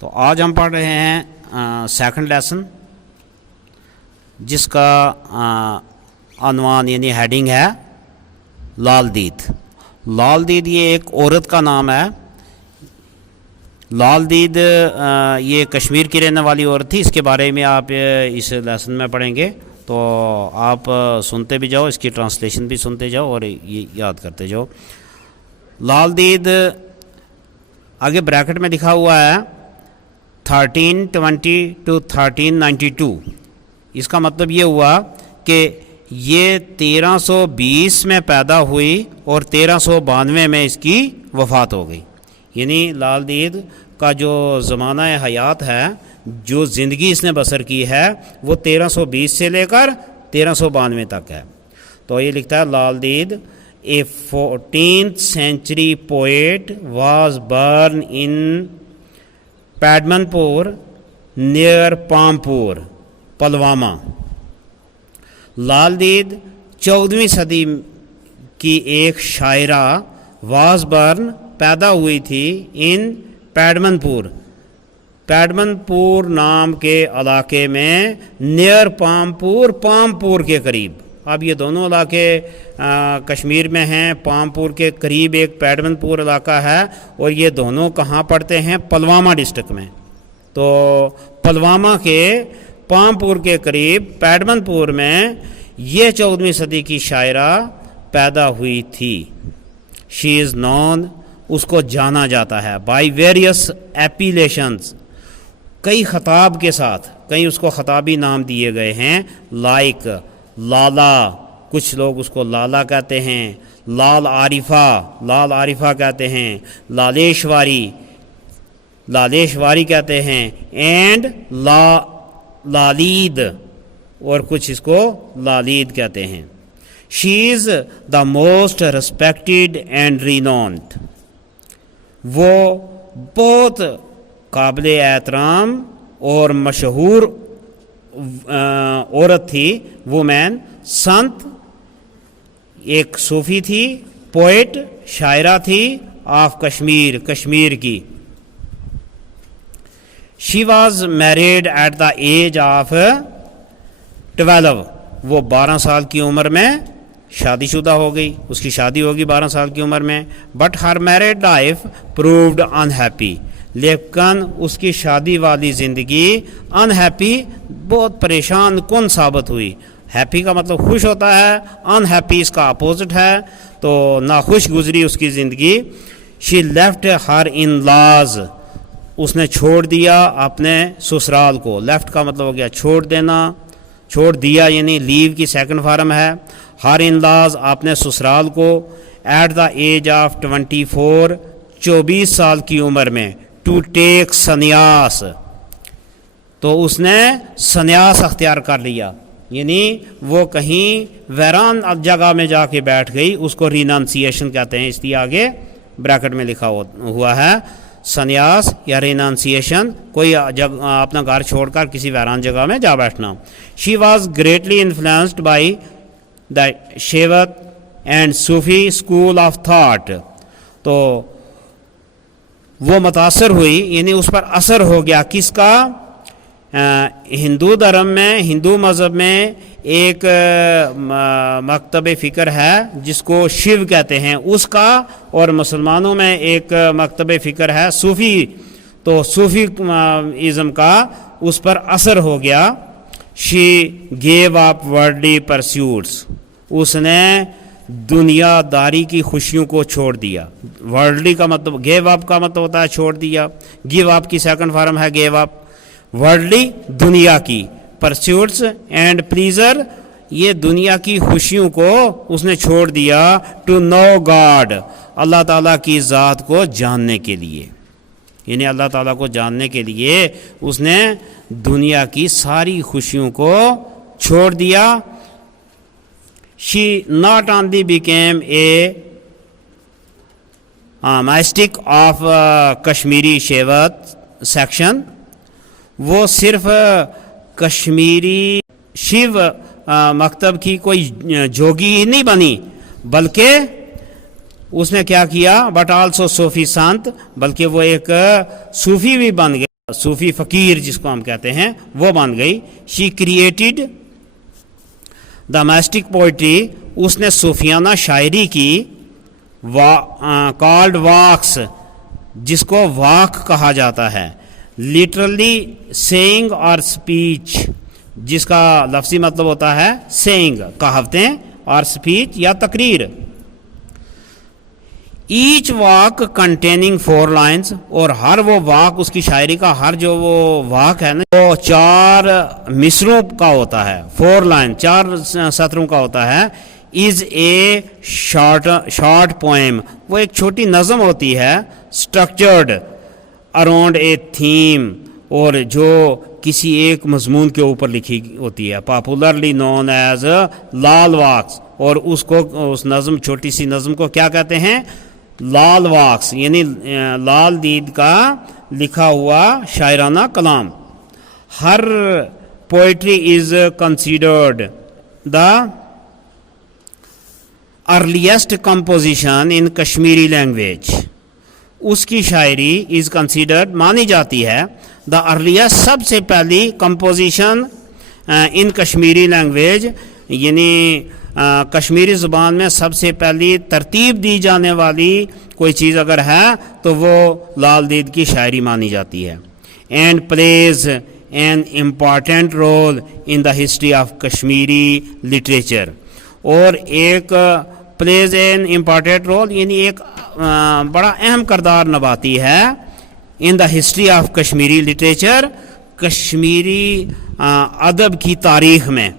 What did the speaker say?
تو آج ہم پڑھ رہے ہیں سیکنڈ لیسن، جس کا عنوان یعنی ہیڈنگ ہے لال دید۔ لال دید یہ ایک عورت کا نام ہے۔ لال دید یہ کشمیر کی رہنے والی عورت تھی۔ اس کے بارے میں آپ اس لیسن میں پڑھیں گے، تو آپ سنتے بھی جاؤ، اس کی ٹرانسلیشن بھی سنتے جاؤ اور یہ یاد کرتے جاؤ۔ لال دید آگے بریکٹ میں لکھا ہوا ہے 1320 to 1392۔ اس کا مطلب یہ ہوا کہ یہ 1320 میں پیدا ہوئی اور 1392 میں اس کی وفات ہو گئی۔ یعنی لال دید کا جو زمانہ حیات ہے، جو زندگی اس نے بسر کی ہے، وہ 1320 سے لے کر 1392 تک ہے۔ تو یہ لکھتا ہے لال دید A 14th century poet was born in Padmanpur near Pampur, Pulwama. لال دید 14ویں صدی کی ایک شاعرہ واز برن پیدا ہوئی تھی ان پیڈمن پور نام کے علاقے میں، نیئر پامپور کے قریب۔ اب یہ دونوں علاقے کشمیر میں ہیں۔ پامپور کے قریب ایک پیڈمن پور علاقہ ہے، اور یہ دونوں کہاں پڑتے ہیں؟ پلوامہ ڈسٹرکٹ میں۔ تو پلوامہ کے پامپور کے قریب پیڈمن پور میں یہ 14ویں صدی کی شاعرہ پیدا ہوئی تھی۔ شی از نون، اس کو جانا جاتا ہے، بائی ویریس ایپیلیشنز، کئی خطاب کے ساتھ، کئی اس کو خطابی نام دیے گئے ہیں، لائک لالا، کچھ لوگ اس کو لالا کہتے ہیں، لال عارفہ کہتے ہیں، لالیشواری کہتے ہیں، اینڈ لالید، اور کچھ اس کو لالید کہتے ہیں۔ شی از the most respected and renowned, وہ بہت قابل احترام اور مشہور عورت تھی، وومین، سنت، ایک صوفی تھی، پوئٹ، شاعرہ تھی، آف کشمیر کی۔ She was married at the age of 12، وہ 12 سال کی عمر میں شادی شدہ ہو گئی، اس کی شادی ہوگی 12 سال کی عمر میں۔ But Hare married life proved unhappy, لیکن اس کی شادی والی زندگی انہیپی، بہت پریشان کن ثابت ہوئی۔ ہیپی کا مطلب خوش ہوتا ہے، انہیپی اس کا اپوزٹ ہے، تو ناخوش گزری اس کی زندگی۔ She left Hare in laws, اس نے چھوڑ دیا اپنے سسرال کو۔ لیفٹ کا مطلب ہو گیا چھوڑ دینا، چھوڑ دیا یعنی لیو کی سیکنڈ فارم ہے۔ ہر ان لاز، اپنے سسرال کو، ایٹ دا ایج آف 24، 24 سال کی عمر میں، ٹو ٹیک سنیاس، تو اس نے سنیاس اختیار کر لیا، یعنی وہ کہیں ویران جگہ میں جا کے بیٹھ گئی، اس کو رینانسیشن کہتے ہیں۔ اس لیے آگے بریکٹ میں لکھا ہوا ہے سنیاس یا رینانسیشن، کوئی اپنا گھر چھوڑ کر کسی ویران جگہ میں جا بیٹھنا۔ She was greatly influenced by the Shaivite and Sufi school of thought, تو وہ متاثر ہوئی، یعنی اس پر اثر ہو گیا، کس کا؟ ہندو دھرم میں، ہندو مذہب میں ایک مکتب فکر ہے جس کو شیو کہتے ہیں، اس کا، اور مسلمانوں میں ایک مکتب فکر ہے صوفی، تو صوفی ازم کا اس پر اثر ہو گیا۔ شی گیو اپ ورلڈلی پرسیوٹس، اس نے دنیا داری کی خوشیوں کو چھوڑ دیا۔ ورلڈلی کا مطلب، گیو اپ کا مطلب ہوتا ہے چھوڑ دیا، گیو اپ کی سیکنڈ فارم ہے گیو اپ۔ ورلڈلی دنیا کی، پرسیوٹس اینڈ پلیزر، یہ دنیا کی خوشیوں کو اس نے چھوڑ دیا، ٹو نو گاڈ، اللہ تعالیٰ کی ذات کو جاننے کے لیے، یعنی اللہ تعالیٰ کو جاننے کے لیے اس نے دنیا کی ساری خوشیوں کو چھوڑ دیا۔ She not only became a mystic of Kashmiri Shaivite section, وہ صرف کشمیری شیو مکتب کی کوئی جوگی ہی نہیں بنی، بلکہ اس نے کیا کیا؟ بٹ آلسو صوفی سنت، بلکہ وہ ایک صوفی بھی بن گئے۔ صوفی فقیر جس کو ہم کہتے ہیں وہ بن گئی. شی کریٹڈ ڈومیسٹک پوئٹری, اس نے صوفیانہ شاعری کی. کالڈ واکس, جس کو واک کہا جاتا ہے. لٹرلی سیئنگ اور اسپیچ, جس کا لفظی مطلب ہوتا ہے سیئنگ کہاوتیں اور اسپیچ یا تقریر. ایچ واک کنٹیننگ 4 lines, اور ہر وہ واک, اس کی شاعری کا ہر جو وہ واک ہے نا وہ 4 مصروں کا ہوتا ہے. 4 lines 4 سطروں کا ہوتا ہے. از اے شارٹ پوئم, وہ ایک چھوٹی نظم ہوتی ہے. اسٹرکچرڈ اراؤنڈ اے تھیم, اور جو کسی ایک مضمون کے اوپر لکھی ہوتی ہے. پاپولرلی نون ایز لال واکس, اور اس کو اس نظم چھوٹی سی نظم کو کیا کہتے ہیں؟ لال واکس, یعنی لال دید کا لکھا ہوا شاعرانہ کلام. Her poetry is considered the earliest composition in Kashmiri language, اس کی شاعری از کنسیڈرڈ مانی جاتی ہے دا ارلیسٹ, سب سے پہلی کمپوزیشن ان کشمیری لینگویج, یعنی کشمیری زبان میں سب سے پہلی ترتیب دی جانے والی کوئی چیز اگر ہے تو وہ لال دید کی شاعری مانی جاتی ہے. And plays an important role in the history of Kashmiri literature, اور ایک پلیز این امپارٹینٹ رول یعنی ایک بڑا اہم کردار نبھاتی ہے in the history of Kashmiri literature, Kashmiri ادب کی تاریخ میں.